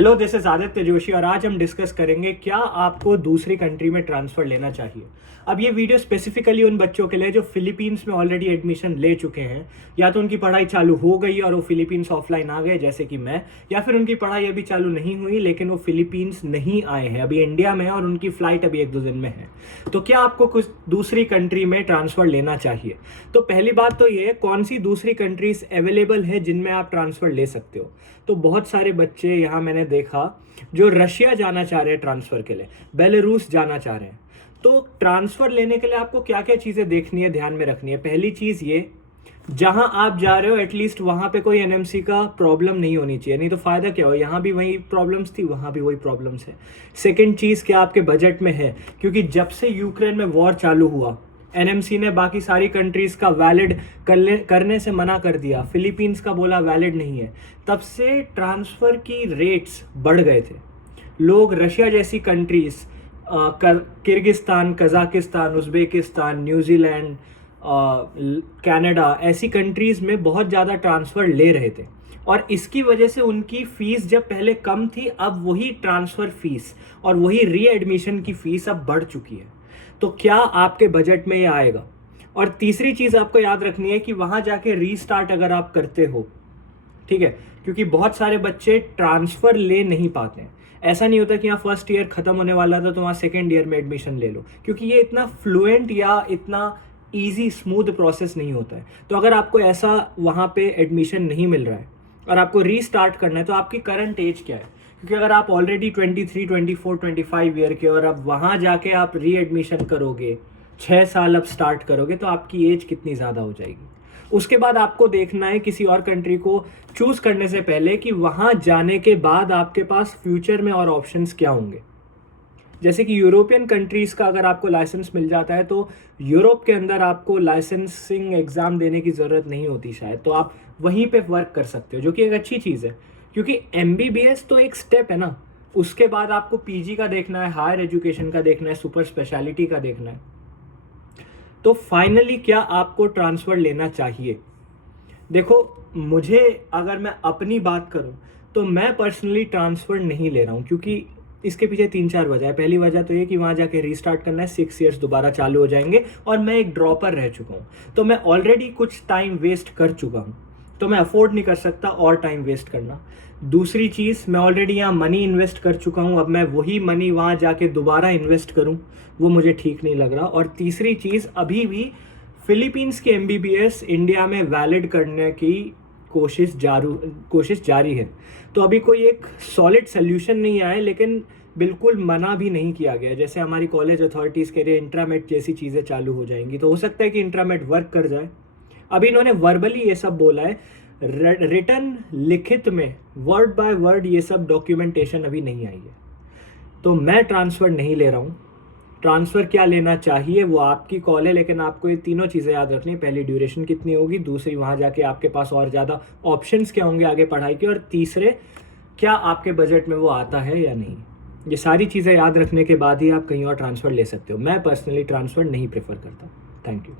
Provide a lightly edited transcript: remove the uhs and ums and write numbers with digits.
Hello, this is Aditya Joshi और आज हम डिस्कस करेंगे क्या आपको दूसरी कंट्री में ट्रांसफ़र लेना चाहिए। अब ये वीडियो स्पेसिफिकली उन बच्चों के लिए जो फिलीपींस में ऑलरेडी एडमिशन ले चुके हैं, या तो उनकी पढ़ाई चालू हो गई और वो फिलीपींस ऑफलाइन आ गए जैसे कि मैं, या फिर उनकी पढ़ाई अभी चालू नहीं हुई लेकिन वो फिलीपींस नहीं आए हैं, अभी इंडिया में है और उनकी फ़्लाइट अभी 1-2 दिन में है। तो क्या आपको कुछ दूसरी कंट्री में ट्रांसफ़र लेना चाहिए? तो पहली बात तो ये, कौन सी दूसरी कंट्रीज अवेलेबल है जिनमें आप ट्रांसफ़र ले सकते हो। तो बहुत सारे बच्चे यहाँ मैंने देखा जो रशिया जाना चाह रहे हैं ट्रांसफ़र के लिए, बेलारूस जाना चाह रहे हैं। तो ट्रांसफ़र लेने के लिए आपको क्या क्या चीज़ें देखनी है, ध्यान में रखनी है। पहली चीज़ ये, जहां आप जा रहे हो एटलीस्ट वहां पे कोई एनएमसी का प्रॉब्लम नहीं होनी चाहिए, नहीं तो फ़ायदा क्या हो, यहाँ भी वही प्रॉब्लम्स थी वहाँ भी वही प्रॉब्लम्स है। सेकेंड चीज़, क्या आपके बजट में है, क्योंकि जब से यूक्रेन में वॉर चालू हुआ एनएमसी ने बाकी सारी कंट्रीज़ का वैलिड करने से मना कर दिया, फिलीपींस का बोला वैलिड नहीं है, तब से ट्रांसफ़र की रेट्स बढ़ गए थे। लोग रशिया जैसी countries, Kyrgyzstan, Kazakhstan, Uzbekistan, New Zealand, Canada, ऐसी कंट्रीज़ में बहुत ज़्यादा ट्रांसफ़र ले रहे थे और इसकी वजह से उनकी फ़ीस जब पहले कम थी, अब वही ट्रांसफ़र फ़ीस और वही रीएडमिशन की फ़ीस अब बढ़ चुकी है। तो क्या आपके बजट में ये आएगा? और तीसरी चीज़ आपको याद रखनी है कि वहाँ जाके रीस्टार्ट अगर आप करते हो, ठीक है, क्योंकि बहुत सारे बच्चे ट्रांसफ़र ले नहीं पाते हैं। ऐसा नहीं होता कि यहाँ फर्स्ट ईयर ख़त्म होने वाला था तो वहाँ सेकेंड ईयर में एडमिशन ले लो, क्योंकि ये इतना फ्लुएंट या इतना ईजी स्मूथ प्रोसेस नहीं होता है। तो अगर आपको ऐसा वहाँ पे एडमिशन नहीं मिल रहा है और आपको रीस्टार्ट करना है, तो आपकी करंट एज क्या है? क्योंकि अगर आप ऑलरेडी 23, 24, 25 ईयर के और अब वहाँ जाके आप री एडमिशन करोगे, 6 साल अब स्टार्ट करोगे, तो आपकी एज कितनी ज़्यादा हो जाएगी। उसके बाद आपको देखना है किसी और कंट्री को चूज़ करने से पहले कि वहाँ जाने के बाद आपके पास फ्यूचर में और ऑप्शंस क्या होंगे। जैसे कि यूरोपियन कंट्रीज़ का अगर आपको लाइसेंस मिल जाता है तो यूरोप के अंदर आपको लाइसेंसिंग एग्ज़ाम देने की ज़रूरत नहीं होती शायद, तो आप वहीं पे वर्क कर सकते हो, जो कि एक अच्छी चीज़ है। क्योंकि MBBS तो एक स्टेप है ना, उसके बाद आपको PG का देखना है, हायर एजुकेशन का देखना है, सुपर स्पेशलिटी का देखना है। तो फाइनली क्या आपको ट्रांसफ़र लेना चाहिए? देखो, मुझे अगर मैं अपनी बात करूं तो मैं पर्सनली ट्रांसफ़र नहीं ले रहा हूं, क्योंकि इसके पीछे 3-4 वजह है। पहली वजह तो ये कि वहाँ जाके रीस्टार्ट करना है, 6 ईयर्स दोबारा चालू हो जाएंगे और मैं एक ड्रॉपर रह चुका हूँ, तो मैं ऑलरेडी कुछ टाइम वेस्ट कर चुका हूँ, तो मैं अफोर्ड नहीं कर सकता और टाइम वेस्ट करना। दूसरी चीज़, मैं ऑलरेडी यहाँ मनी इन्वेस्ट कर चुका हूँ, अब मैं वही मनी वहाँ जाके दोबारा इन्वेस्ट करूँ, वो मुझे ठीक नहीं लग रहा। और तीसरी चीज़, अभी भी फिलीपींस के MBBS इंडिया में वैलिड करने की कोशिश जारी है। तो अभी कोई एक सॉलिड सोल्यूशन नहीं आया, लेकिन बिल्कुल मना भी नहीं किया गया। जैसे हमारी कॉलेज अथॉरिटीज़ के लिए इंट्रामेट जैसी चीज़ें चालू हो जाएंगी, तो हो सकता है कि इंट्रामेट वर्क कर जाए। अभी इन्होंने वर्बली ये सब बोला है, रिटन लिखित में वर्ड बाय वर्ड ये सब डॉक्यूमेंटेशन अभी नहीं आई है। तो मैं ट्रांसफ़र नहीं ले रहा हूँ। ट्रांसफ़र क्या लेना चाहिए वो आपकी कॉल है, लेकिन आपको ये तीनों चीज़ें याद रखनी है। पहली, ड्यूरेशन कितनी होगी, दूसरी, वहाँ जाके आपके पास और ज़्यादा ऑप्शंस क्या होंगे आगे पढ़ाई के, और तीसरे, क्या आपके बजट में वो आता है या नहीं। ये सारी चीज़ें याद रखने के बाद ही आप कहीं और ट्रांसफ़र ले सकते हो। मैं पर्सनली ट्रांसफ़र नहीं प्रेफर करता। Thank you.